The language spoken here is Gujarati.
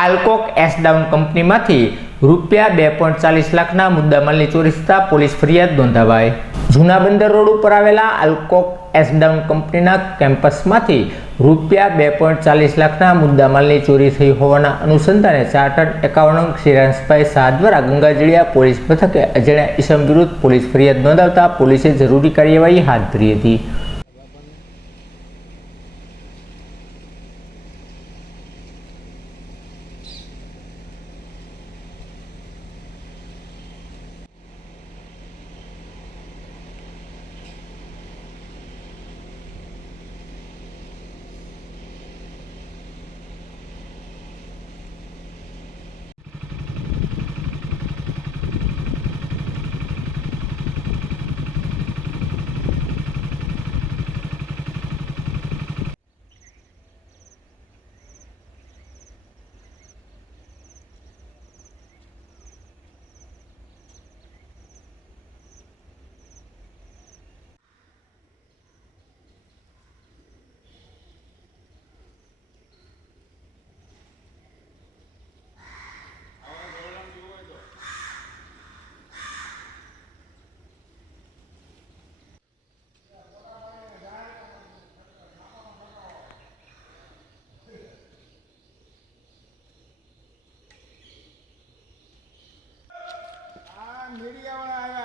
આલ્કોક એસડાઉન કંપનીમાંથી રૂપિયા બે પોઈન્ટ ચાલીસ લાખના મુદ્દામાલની ચોરી થતાં પોલીસ ફરિયાદ નોંધાવાઈ. જૂના બંદર રોડ ઉપર આવેલા આલ્કોક એસડાઉન કંપનીના કેમ્પસમાંથી રૂપિયા બે પોઈન્ટ ચાલીસ લાખના મુદ્દામાલની ચોરી થઈ હોવાના અનુસંધાને ચાર્ટર્ડ એકાઉન્ટ શ્રીરાંશભાઈ શાહ દ્વારા ગંગાજળિયા પોલીસ મથકે અજાણ્યા ઇસમ વિરુદ્ધ પોલીસ ફરિયાદ નોંધાવતા પોલીસે જરૂરી કાર્યવાહી હાથ ધરી હતી. मीडिया वाला आएगा